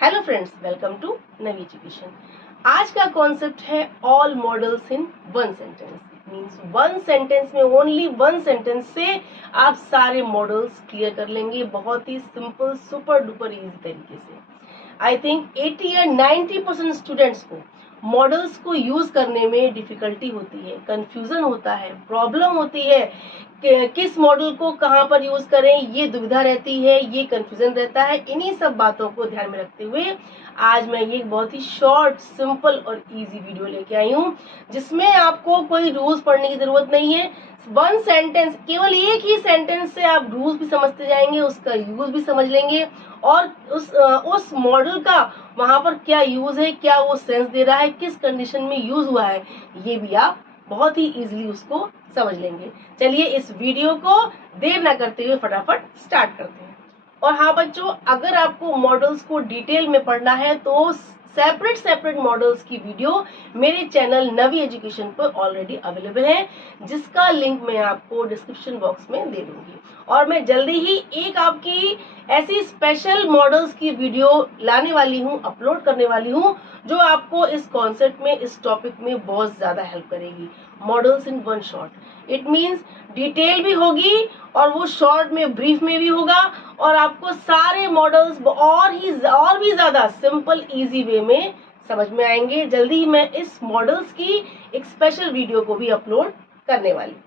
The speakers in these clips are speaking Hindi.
Hello friends, welcome to Navi education. आज का कॉन्सेप्ट है all models in one sentence. Means one sentence में ओनली वन सेंटेंस से आप सारे मॉडल्स क्लियर कर लेंगे बहुत ही सिंपल सुपर डुपर इजी तरीके से। आई थिंक 80 या 90% स्टूडेंट्स को मॉडल्स को यूज करने में डिफिकल्टी होती है, कंफ्यूजन होता है, प्रॉब्लम होती है कि किस मॉडल को कहाँ पर यूज करें, ये दुविधा रहती है, ये कंफ्यूजन रहता है। इन्हीं सब बातों को ध्यान में रखते हुए आज मैं ये बहुत ही शॉर्ट, सिंपल और इजी वीडियो लेके आई हूँ जिसमें आपको कोई रूल्स पढ़ने की जरूरत नहीं है। वन सेंटेंस, केवल एक ही सेंटेंस से आप रूल्स भी समझते जाएंगे, उसका यूज भी समझ लेंगे और उस मॉडल का वहां पर क्या यूज है, क्या वो सेंस दे रहा है, किस कंडीशन में यूज हुआ है, ये भी आप बहुत ही इजीली उसको समझ लेंगे। चलिए इस वीडियो को देर ना करते हुए फटाफट स्टार्ट करते हैं। और हाँ बच्चों, अगर आपको मॉडल्स को डिटेल में पढ़ना है तो सेपरेट मॉडल्स की वीडियो मेरे चैनल नवी एजुकेशन पर ऑलरेडी अवेलेबल है, जिसका लिंक मैं आपको डिस्क्रिप्शन बॉक्स में दे दूंगी। और मैं जल्दी ही एक आपकी ऐसी स्पेशल मॉडल्स की वीडियो लाने वाली हूँ, अपलोड करने वाली हूँ, जो आपको इस कॉन्सेप्ट में, इस टॉपिक में बहुत ज्यादा हेल्प करेगी। Models in one shot, it means detail भी होगी और वो शॉर्ट में, ब्रीफ में भी होगा और आपको सारे मॉडल्स और भी ज्यादा सिंपल इजी वे में समझ में आएंगे। जल्दी ही मैं इस मॉडल्स की एक स्पेशल वीडियो को भी अपलोड करने वाली हूँ।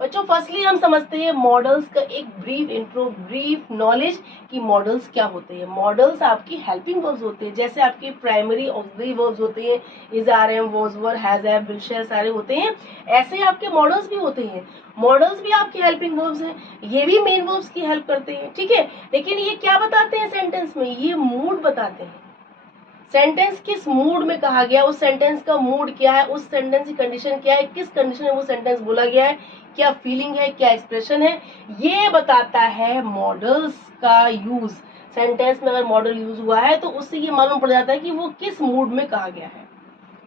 बच्चों, फर्स्टली हम समझते हैं मॉडल्स का एक ब्रीफ इंट्रो, ब्रीफ नॉलेज कि मॉडल्स क्या होते हैं। मॉडल्स आपकी हेल्पिंग वर्ब्स होते हैं, जैसे आपके प्राइमरी ऑक्सिलरी वर्ब्स होते हैं, is, are, am, was, were, has, have, will, shall, सारे होते हैं, ऐसे ही आपके मॉडल्स भी होते हैं। मॉडल्स भी आपकी हेल्पिंग वर्ब्स हैं, ये भी मेन वर्ब्स की हेल्प करते हैं, ठीक है। लेकिन ये क्या बताते हैं सेंटेंस में? ये मूड बताते हैं। सेंटेंस किस मूड में कहा गया, उस सेंटेंस का मूड क्या है, उस सेंटेंस की कंडीशन क्या है, किस कंडीशन में वो सेंटेंस बोला गया है, क्या फीलिंग है, क्या एक्सप्रेशन है, ये बताता है मॉडल्स का यूज। सेंटेंस में अगर मॉडल यूज हुआ है तो उससे ये मालूम पड़ जाता है कि वो किस मूड में कहा गया है,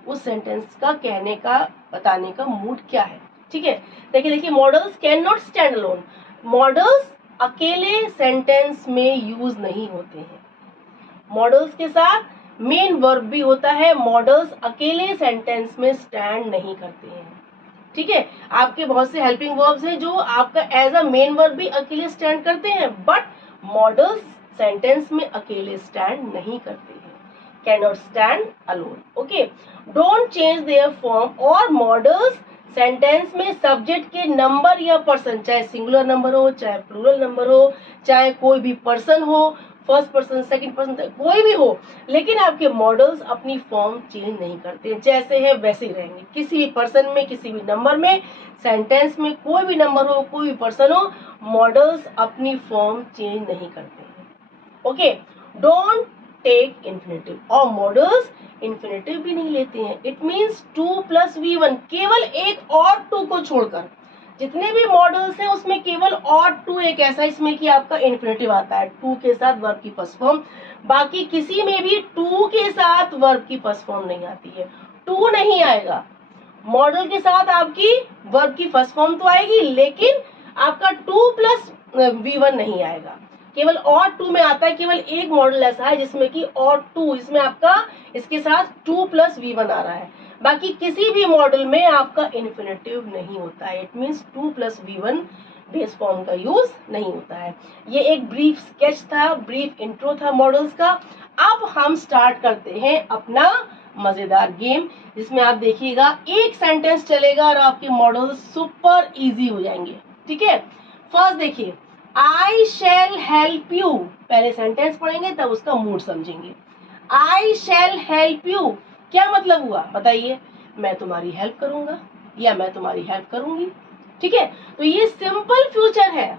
उस सेंटेंस का कहने का, बताने का मूड क्या है, ठीक है। देखिए models can not stand alone. Models अकेले सेंटेंस में यूज नहीं होते हैं। मॉडल्स के साथ मेन वर्ब भी होता है। मॉडल्स अकेले सेंटेंस में स्टैंड नहीं करते हैं, ठीक है। आपके बहुत से हेल्पिंग वर्ब्स हैं जो आपका एज अ मेन वर्ब भी अकेले स्टैंड करते हैं, बट मॉडल्स सेंटेंस में अकेले स्टैंड नहीं करते हैं, can not stand alone. Okay, don't change their form. और मॉडल्स सेंटेंस में सब्जेक्ट के नंबर या पर्सन, चाहे सिंगुलर नंबर हो, चाहे प्लूरल नंबर हो, चाहे कोई भी पर्सन हो, फर्स्ट पर्सन, सेकंड पर्सन, कोई भी हो, लेकिन आपके मॉडल्स अपनी फॉर्म चेंज नहीं करते, जैसे है वैसे ही रहेंगे। किसी भी पर्सन में, किसी भी नंबर में, सेंटेंस में कोई भी नंबर हो, कोई भी पर्सन हो, मॉडल्स अपनी फॉर्म चेंज नहीं करते हैं। Okay, don't take infinitive. और मॉडल्स इन्फिनेटिव भी नहीं लेते हैं। इट मीन्स 2 + V1, केवल एक और 2 को छोड़कर जितने भी मॉडल्स हैं उसमें केवल और 2 एक ऐसा इसमें कि आपका इन्फिनेटिव आता है 2 के साथ वर्ब की फर्स्ट फॉर्म। बाकी किसी में भी 2 के साथ वर्ब की फर्स्ट फॉर्म नहीं आती है, 2 नहीं आएगा। मॉडल के साथ आपकी वर्ब की फर्स्ट फॉर्म तो आएगी, लेकिन आपका 2 + V1 नहीं आएगा। केवल और 2 में आता है। केवल एक मॉडल ऐसा है जिसमें कि और 2, इसमें आपका इसके साथ 2 + V1 आ रहा है। बाकी किसी भी मॉडल में आपका इन्फिनेटिव नहीं होता है। It means 2 + V1 base form का यूज नहीं होता है। ये एक ब्रीफ स्केच था, ब्रीफ इंट्रो था मॉडल्स का। अब हम स्टार्ट करते हैं अपना मजेदार गेम, जिसमें आप देखिएगा एक सेंटेंस चलेगा और आपके मॉडल सुपर इजी हो जाएंगे, ठीक है। फर्स्ट देखिए, आई शैल हेल्प यू। पहले सेंटेंस पढ़ेंगे तब उसका मूड समझेंगे। आई शैल हेल्प यू, क्या मतलब हुआ बताइए? मैं तुम्हारी हेल्प करूंगा या मैं तुम्हारी हेल्प करूंगी, ठीक है। तो ये सिंपल फ्यूचर है।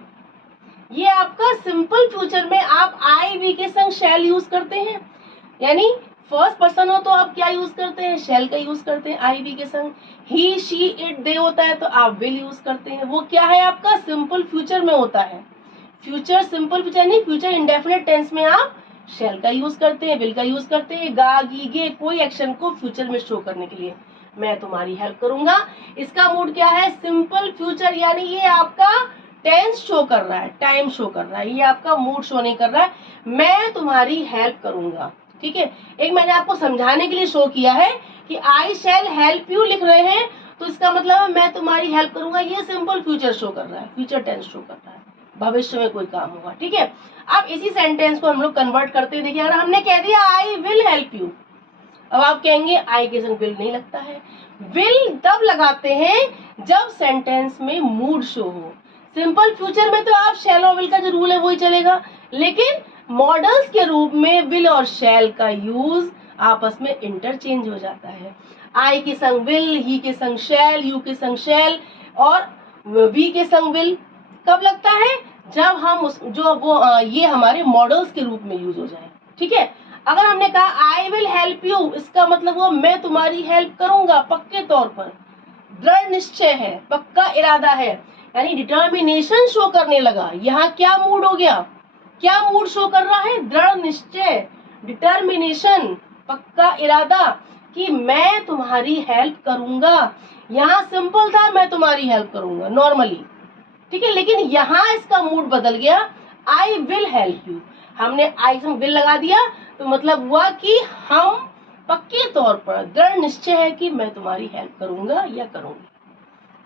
ये आपका सिंपल फ्यूचर में आप आई वी के संग शैल यूज करते हैं, यानी फर्स्ट पर्सन हो तो आप क्या यूज करते हैं? शैल का यूज करते हैं आई वी के संग। ही, शी, इट, दे होता है तो आप विल यूज करते हैं। वो क्या है? आपका सिंपल फ्यूचर में होता है। फ्यूचर सिंपल फ्यूचर नहीं, फ्यूचर इंडेफिनिट टेंस में आप शैल का यूज करते हैं, विल का यूज करते हैं, गा, गी, गे, कोई एक्शन को फ्यूचर में शो करने के लिए। मैं तुम्हारी हेल्प करूंगा। इसका मूड क्या है? सिंपल फ्यूचर, यानी ये आपका टेंस शो कर रहा है, टाइम शो कर रहा है, ये आपका मूड शो नहीं कर रहा है। मैं तुम्हारी हेल्प करूंगा, ठीक है। एक मैंने आपको समझाने के लिए शो किया है कि आई शैल हेल्प यू लिख रहे हैं, तो इसका मतलब है मैं तुम्हारी हेल्प करूंगा। ये सिंपल फ्यूचर शो कर रहा है, फ्यूचर टेंस शो कर रहा है, भविष्य में कोई काम होगा, ठीक है। अब इसी सेंटेंस को हम लोग कन्वर्ट करते हैं। देखिए, अगर हमने कह दिया आई विल हेल्प यू, अब आप कहेंगे आई के संग विल नहीं लगता है। विल तब लगाते हैं जब सेंटेंस में मूड शो हो। सिंपल फ्यूचर में तो आप शैल और विल का जो रूल है वही चलेगा, लेकिन मॉडल्स के रूप में विल और शैल का यूज आपस में इंटरचेंज हो जाता है। आई के संग विल, ही के संग शैल, यू के संग शैल और वी के संग विल कब लगता है? जब हम ये हमारे मॉडल्स के रूप में यूज हो जाए, ठीक है। अगर हमने कहा आई विल हेल्प यू, इसका मतलब हुआ मैं तुम्हारी हेल्प करूंगा, पक्के तौर पर, दृढ़ निश्चय है, पक्का इरादा है, यानी डिटर्मिनेशन शो करने लगा। यहाँ क्या मूड हो गया? क्या मूड शो कर रहा है? दृढ़ निश्चय, डिटर्मिनेशन, पक्का इरादा कि मैं तुम्हारी हेल्प करूंगा। यहाँ सिंपल था मैं तुम्हारी हेल्प करूंगा नॉर्मली, ठीक है, लेकिन यहाँ इसका मूड बदल गया, आई विल हेल्प यू। हमने आई से विल लगा दिया तो मतलब हुआ कि हम पक्के तौर पर दृढ़ निश्चय है कि मैं तुम्हारी हेल्प करूंगा या करूंगी।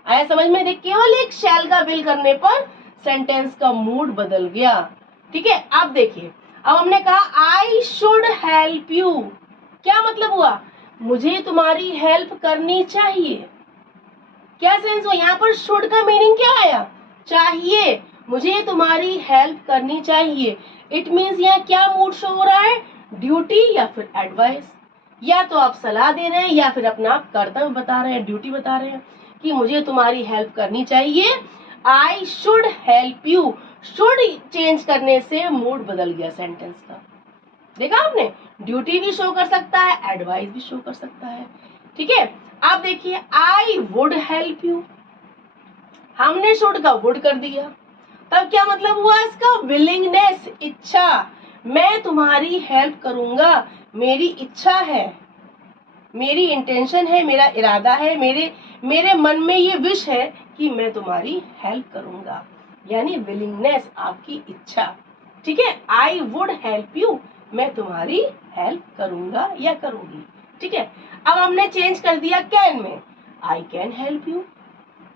आया समझ में? देख, केवल एक शैल का विल करने पर सेंटेंस का मूड बदल गया, ठीक है। अब देखिए, अब हमने कहा आई शुड हेल्प यू, क्या मतलब हुआ? मुझे तुम्हारी हेल्प करनी चाहिए। क्या सेंस हुआ? यहाँ पर शुड का मीनिंग क्या आया? चाहिए, मुझे तुम्हारी हेल्प करनी चाहिए। इट मीन्स यहाँ क्या मूड शो हो रहा है? ड्यूटी या फिर एडवाइस। या तो आप सलाह दे रहे हैं या फिर अपना कर्तव्य बता रहे हैं, ड्यूटी बता रहे हैं कि मुझे तुम्हारी हेल्प करनी चाहिए। I should help you, should change करने से मूड बदल गया सेंटेंस का। देखा आपने? ड्यूटी भी शो कर सकता है, एडवाइस भी शो कर सकता है, ठीक है। आप देखिए, आई वुड हेल्प यू, हमने शुड का वुड कर दिया, तब क्या मतलब हुआ इसका? विलिंगनेस, इच्छा, मैं तुम्हारी हेल्प करूंगा, मेरी इच्छा है, मेरी इंटेंशन है, मेरा इरादा है, मेरे मन में ये विश है कि मैं तुम्हारी हेल्प करूंगा, यानी विलिंगनेस, आपकी इच्छा, ठीक है। आई वुड हेल्प यू, मैं तुम्हारी हेल्प करूंगा या करूंगी, ठीक है। अब हमने चेंज कर दिया कैन में, आई कैन हेल्प यू,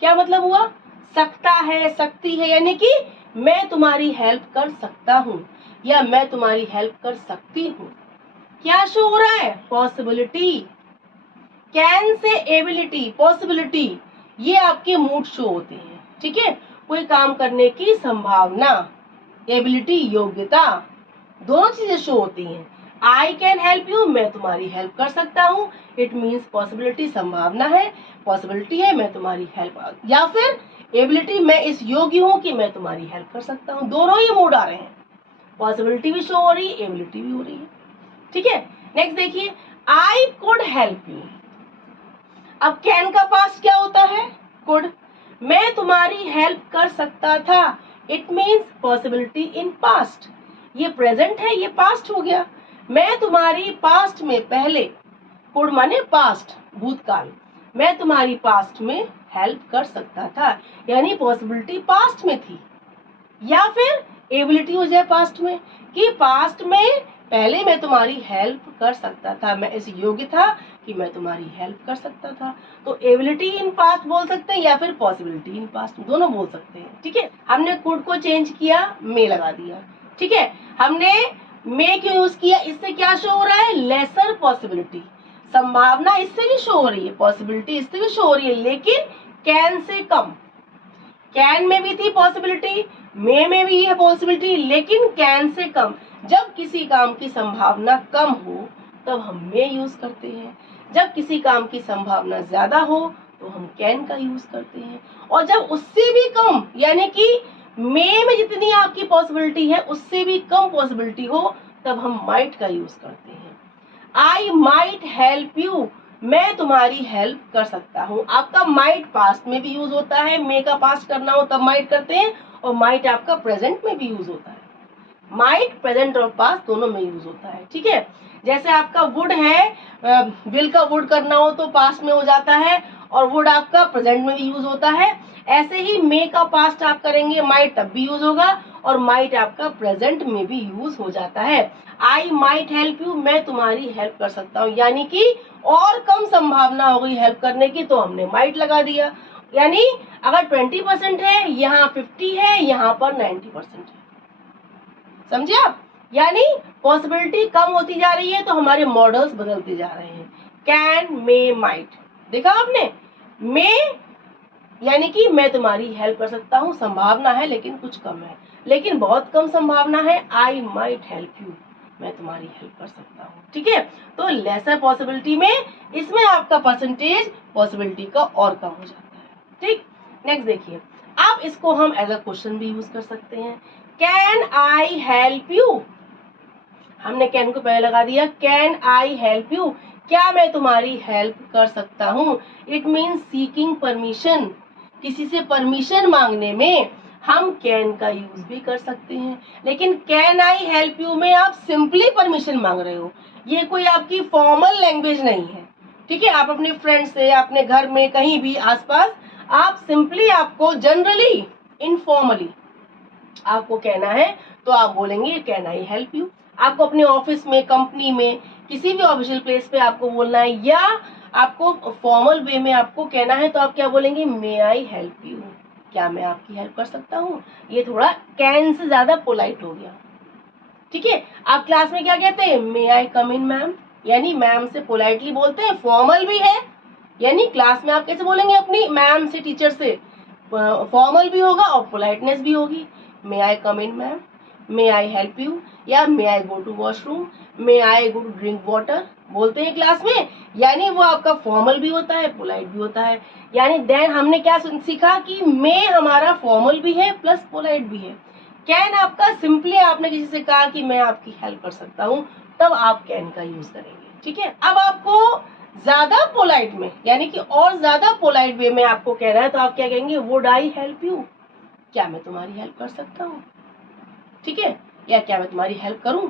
क्या मतलब हुआ? सकता है, सकती है, यानी कि मैं तुम्हारी हेल्प कर सकता हूँ या मैं तुम्हारी हेल्प कर सकती हूँ। क्या शो हो रहा है? Possibility. Can say ability, possibility, ये आपके मूड शो होते हैं, ठीक है। कोई काम करने की संभावना, एबिलिटी, योग्यता, दोनों चीजें शो होती हैं। आई कैन हेल्प यू, मैं तुम्हारी हेल्प कर सकता हूँ, इट मीन्स पॉसिबिलिटी, संभावना है, पॉसिबिलिटी है मैं तुम्हारी हेल्प, या फिर एबिलिटी, मैं इस योग्य हूँ कि मैं तुम्हारी हेल्प कर सकता हूँ। दोनों ही मूड आ रहे हैं, पॉसिबिलिटी भी शो हो रही है, एबिलिटी भी हो रही है, ठीक है। नेक्स्ट देखिए, आई कुड हेल्प यू, अब कैन का पास्ट क्या होता है? कुड। मैं तुम्हारी हेल्प कर सकता था, it means possibility in past, ये प्रेजेंट है, ये पास्ट हो गया। मैं तुम्हारी पास्ट में, पहले, कुड माने पास्ट, भूतकाल, मैं तुम्हारी पास्ट में हेल्प कर सकता था, यानी पॉसिबिलिटी पास्ट में थी। या फिर एबिलिटी हो जाए पास्ट में, कि पास्ट में पहले मैं तुम्हारी हेल्प कर सकता था, मैं इस योग्य था कि मैं तुम्हारी हेल्प कर सकता था। तो एबिलिटी इन पास्ट बोल सकते हैं या फिर पॉसिबिलिटी इन पास्ट, दोनों बोल सकते हैं, ठीक है। हमने कुड को चेंज किया, मे लगा दिया, ठीक है। हमने मे क्यों यूज किया? इससे क्या शो हो रहा है? लेसर पॉसिबिलिटी, संभावना इससे भी शो हो रही है, पॉसिबिलिटी इससे भी शो हो रही है, लेकिन कैन से कम। कैन में भी थी पॉसिबिलिटी, मे में भी है पॉसिबिलिटी, लेकिन कैन से कम। जब किसी काम की संभावना कम हो तब हम मे यूज करते हैं, जब किसी काम की संभावना ज्यादा हो तो हम कैन का यूज करते हैं, और जब उससे भी कम, यानी कि मे में जितनी आपकी पॉसिबिलिटी है उससे भी कम पॉसिबिलिटी हो, तब हम माइट का यूज करते हैं। आई माइट हेल्प यू, मैं तुम्हारी हेल्प कर सकता हूँ। आपका माइट पास्ट में भी यूज होता है, मे का पास्ट करना हो तब माइट करते हैं, और माइट आपका प्रेजेंट में भी यूज होता है। माइट प्रेजेंट और पास्ट दोनों में यूज होता है, ठीक है। जैसे आपका वुड है, विल का वुड करना हो तो पास्ट में हो जाता है, और वुड आपका प्रेजेंट में भी यूज होता है। ऐसे ही मे का पास्ट आप करेंगे माइट तब भी यूज होगा, और माइट आपका प्रेजेंट में भी यूज हो जाता है। आई माइट हेल्प यू, मैं तुम्हारी हेल्प कर सकता हूँ, यानी कि और कम संभावना हो गई हेल्प करने की तो हमने माइट लगा दिया। यानी अगर 20% है, यहाँ 50 है, यहाँ पर 90% है। समझे आप? यानी पॉसिबिलिटी कम होती जा रही है तो हमारे मॉडल्स बदलते जा रहे हैं। कैन, मे, माइट, देखा आपने? मे यानी कि मैं तुम्हारी हेल्प कर सकता हूँ, संभावना है लेकिन कुछ कम है, लेकिन बहुत कम संभावना है आई माइट हेल्प यू, मैं तुम्हारी हेल्प कर सकता हूँ, ठीक है। तो लेसर पॉसिबिलिटी में इसमें आपका परसेंटेज पॉसिबिलिटी का और कम हो जाता है, ठीक। नेक्स्ट देखिए, अब इसको हम एज अ क्वेश्चन भी यूज कर सकते हैं। कैन आई हेल्प यू, हमने कैन को पहले लगा दिया। कैन आई हेल्प यू, क्या मैं तुम्हारी हेल्प कर सकता हूँ। इट मीन्स सीकिंग परमिशन, किसी से परमिशन मांगने में हम कैन का यूज भी कर सकते हैं। लेकिन कैन आई हेल्प यू में आप सिंपली परमिशन मांग रहे हो, ये कोई आपकी फॉर्मल लैंग्वेज नहीं है, ठीक है। आप अपने फ्रेंड से, अपने घर में, कहीं भी आसपास, आप सिंपली, आपको जनरली इनफॉर्मली आपको कहना है तो आप बोलेंगे कैन आई हेल्प यू। आपको अपने ऑफिस में, कंपनी में, किसी भी ऑफिशियल प्लेस पे आपको बोलना है, या आपको फॉर्मल वे में आपको कहना है तो आप क्या बोलेंगे, मे आई हेल्प यू, क्या मैं आपकी हेल्प कर सकता हूँ। ये थोड़ा कैन से ज्यादा पोलाइट हो गया, ठीक है। आप क्लास में क्या कहते हैं, मे आई कम इन मैम, यानी मैम से पोलाइटली बोलते हैं, फॉर्मल भी है। यानी क्लास में आप कैसे बोलेंगे अपनी मैम से, टीचर से, फॉर्मल भी होगा और पोलाइटनेस भी होगी। May I come in ma'am, may I help you, या may I go to washroom, may I go to drink water, बोलते हैं क्लास में। यानी वो आपका फॉर्मल भी होता है, पोलाइट भी होता है। यानी देन हमने क्या सीखा कि मे हमारा फॉर्मल भी है प्लस पोलाइट भी है। कैन आपका सिंपली आपने किसी से कहा कि मैं आपकी हेल्प कर सकता हूँ, तब आप कैन का यूज करेंगे, ठीक है। अब आपको ज्यादा पोलाइट में, यानी कि और ज्यादा पोलाइट वे में आपको कहना है तो आप क्या कहेंगे, वुड आई हेल्प यू, क्या मैं तुम्हारी हेल्प कर सकता हूँ, ठीक है, या क्या मैं तुम्हारी हेल्प करूं।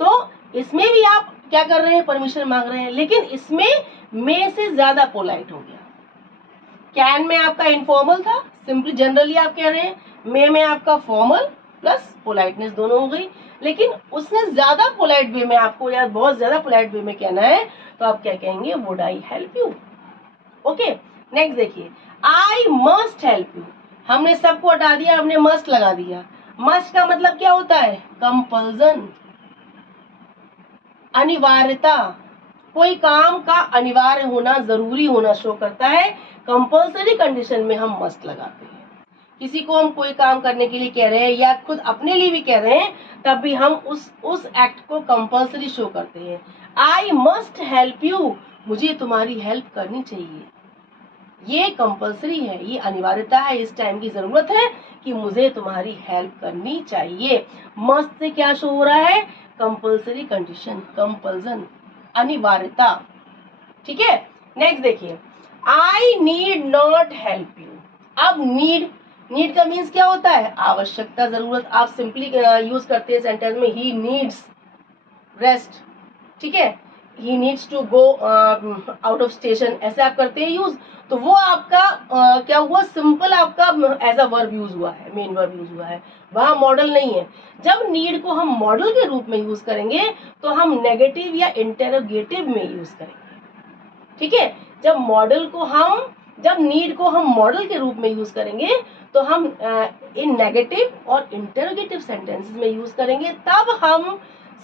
तो इसमें भी आप क्या कर रहे हैं, परमिशन मांग रहे हैं, लेकिन इसमें मे से ज्यादा पोलाइट हो गया। कैन में आपका इनफॉर्मल था, सिंपली जनरली आप कह रहे हैं। मे में आपका फॉर्मल प्लस पोलाइटनेस दोनों हो गई, लेकिन उसने ज्यादा पोलाइट वे में आपको, या बहुत ज्यादा पोलाइट वे में कहना है तो आप क्या कहेंगे, would I help you. Okay, next देखिए, आई मस्ट हेल्प यू, हमने सबको हटा दिया, हमने मस्ट लगा दिया। मस्ट का मतलब क्या होता है, कंपल्सन, अनिवार्यता, कोई काम का अनिवार्य होना, जरूरी होना शो करता है। कंपल्सरी कंडीशन में हम मस्ट लगाते हैं। किसी को हम कोई काम करने के लिए कह रहे हैं या खुद अपने लिए भी कह रहे हैं, तब भी हम उस एक्ट को कंपल्सरी शो करते हैं। आई मस्ट हेल्प यू, मुझे तुम्हारी हेल्प करनी चाहिए, ये कंपल्सरी है, ये अनिवार्यता है, इस टाइम की जरूरत है कि मुझे तुम्हारी हेल्प करनी चाहिए। मस्ट से क्या शो हो रहा है, कंपल्सरी कंडीशन, कंपल्सन, अनिवार्यता, ठीक है। नेक्स्ट देखिए, I need not help you. अब नीड का मीन्स क्या होता है, आवश्यकता, जरूरत। आप सिंपली यूज करते हैं सेंटेंस में, ही नीड्स रेस्ट, ठीक है, he needs to go out of station, ऐसे आप करते हैं यूज। तो वो आपका क्या हुआ, सिंपल आपका एज अ वर्ब यूज हुआ है, मेन वर्ब यूज हुआ है, वहां मॉडल नहीं है। जब नीड को हम मॉडल के रूप में यूज करेंगे तो हम नेगेटिव या इंटेरोगेटिव में यूज करेंगे, ठीक है। जब नीड को हम मॉडल के रूप में यूज करेंगे तो हम इन नेगेटिव और इंटेरोगेटिव सेंटेंसेस में यूज करेंगे, तब हम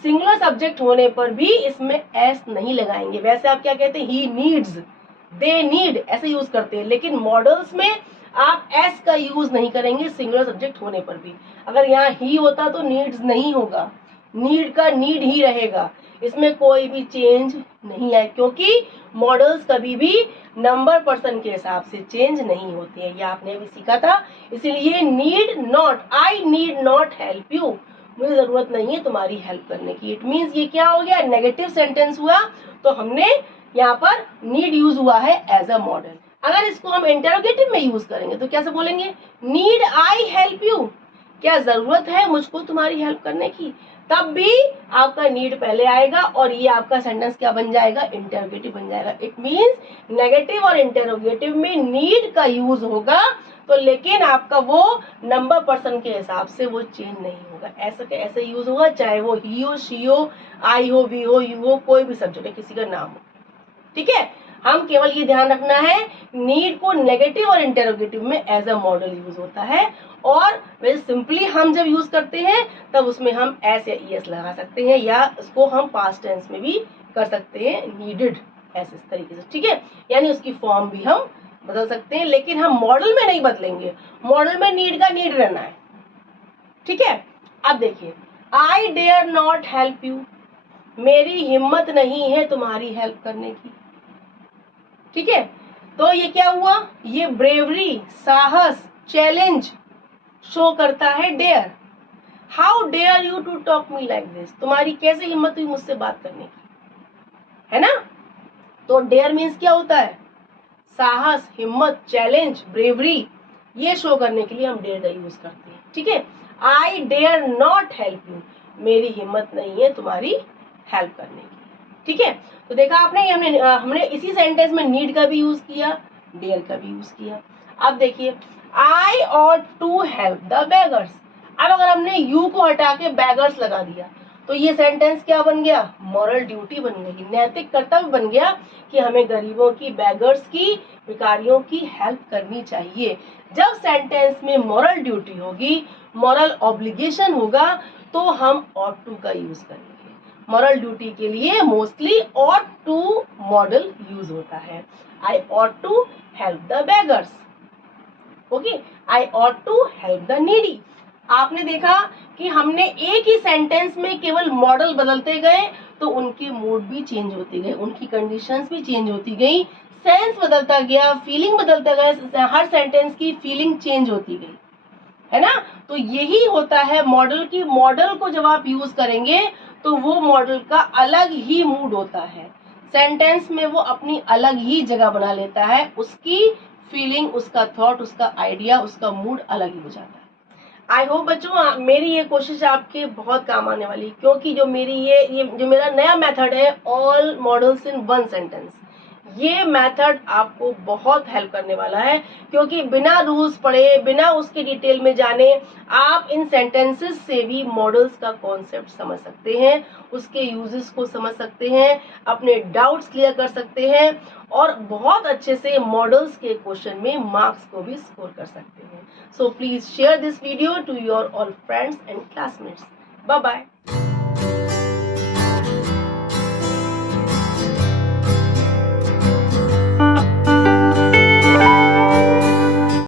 सिंगुलर सब्जेक्ट होने पर भी इसमें एस नहीं लगाएंगे। वैसे आप क्या कहते हैं, ही नीड्स, दे नीड, ऐसे यूज करते हैं, लेकिन मॉडल्स में आप एस का यूज नहीं करेंगे सिंगुलर सब्जेक्ट होने पर भी। अगर यहाँ ही होता तो नीड्स नहीं होगा, नीड का नीड ही रहेगा, इसमें कोई भी चेंज नहीं है, क्योंकि मॉडल्स कभी भी नंबर पर्सन के हिसाब से चेंज नहीं होते हैं, ये आपने भी सीखा था। इसलिए need not, I need not help you, मुझे जरूरत नहीं है तुम्हारी हेल्प करने की। इट मीन्स ये क्या हो गया, नेगेटिव सेंटेंस हुआ, तो हमने यहाँ पर नीड यूज हुआ है एज अ मॉडल। अगर इसको हम इंटेरोगेटिव में यूज करेंगे तो कैसे बोलेंगे, नीड आई हेल्प यू, क्या जरूरत है मुझको तुम्हारी हेल्प करने की, तब भी आपका नीड पहले आएगा और ये आपका सेंटेंस क्या बन जाएगा, इंटरोगेटिव बन जाएगा। इट मीन्स नेगेटिव और इंटरोगेटिव में नीड का यूज होगा, तो लेकिन आपका वो नंबर पर्सन के हिसाब से वो चेंज नहीं होगा। ऐसे यूज होगा, चाहे वो ही हो, शी हो, आई हो, वी हो, यू हो, कोई भी सब्जेक्ट है, किसी का नाम हो। ठीक है, हम केवल ये ध्यान रखना है नीड को नेगेटिव और इंटरोगेटिव में एज अ मॉडल यूज होता है, और वेरी सिंपली हम जब यूज करते हैं तब उसमें हम एस या ईएस लगा सकते हैं, या इसको हम पास्ट टेंस में भी कर सकते हैं, नीडेड, ऐसे इस तरीके से। ठीक है, यानी उसकी फॉर्म भी हम बदल सकते हैं, लेकिन हम मॉडल में नहीं बदलेंगे। मॉडल में नीड का नीड रहना है। ठीक है, अब देखिए, I dare not help you, मेरी हिम्मत नहीं है तुम्हारी हेल्प करने की। ठीक है, तो ये क्या हुआ, ये ब्रेवरी, साहस, चैलेंज शो करता है dare. How dare you to talk me like this, तुम्हारी कैसे हिम्मत हुई मुझसे बात करने की, है ना। तो डेयर मीन्स क्या होता है, साहस, हिम्मत, चैलेंज, ब्रेवरी, ये शो करने के लिए हम डेयर का यूज करते हैं। ठीक है, I dare not help you, मेरी हिम्मत नहीं है तुम्हारी हेल्प करने की। ठीक है, तो देखा आपने, हमने इसी सेंटेंस में नीड का भी यूज किया, डेयर का भी यूज किया। अब देखिए, I ought to help the beggars. अब अगर हमने यू को हटा के बेगर्स लगा दिया तो ये सेंटेंस क्या बन गया, मॉरल ड्यूटी बन गई, नैतिक कर्तव्य बन गया कि हमें गरीबों की, बेगर्स की, भिखारियों की हेल्प करनी चाहिए। जब सेंटेंस में मॉरल ड्यूटी होगी, मॉरल ऑब्लिगेशन होगा, तो हम ऑट टू का यूज करेंगे। मॉरल ड्यूटी के लिए mostly ought to modal use होता है। I ought to help the beggars, okay, I ought to help the needy. आपने देखा कि हमने एक ही सेंटेंस में केवल मॉडल बदलते गए तो उनके मूड भी चेंज होते गए, उनकी कंडीशंस भी चेंज होती गई, सेंस बदलता गया, फीलिंग बदलता गया, हर सेंटेंस की फीलिंग चेंज होती गई, है ना। तो यही होता है मॉडल की, मॉडल को जब आप यूज करेंगे तो वो मॉडल का अलग ही मूड होता है, सेंटेंस में वो अपनी अलग ही जगह बना लेता है, उसकी फीलिंग, उसका थॉट, उसका आइडिया, उसका मूड अलग ही हो जाता है। आई होप बच्चों मेरी ये कोशिश आपके बहुत काम आने वाली, क्योंकि जो मेरी ये जो मेरा नया मेथड है, all models in one sentence, ये मेथड आपको बहुत हेल्प करने वाला है, क्योंकि बिना रूल्स पढ़े, बिना उसके डिटेल में जाने, आप इन सेंटेंसेस से भी मॉडल्स का कॉन्सेप्ट समझ सकते हैं, उसके यूजेस को समझ सकते हैं, अपने डाउट्स क्लियर कर सकते हैं, और बहुत अच्छे से मॉडल्स के क्वेश्चन में मार्क्स को भी स्कोर कर सकते हैं। So please share this video to your all friends and classmates. Bye bye.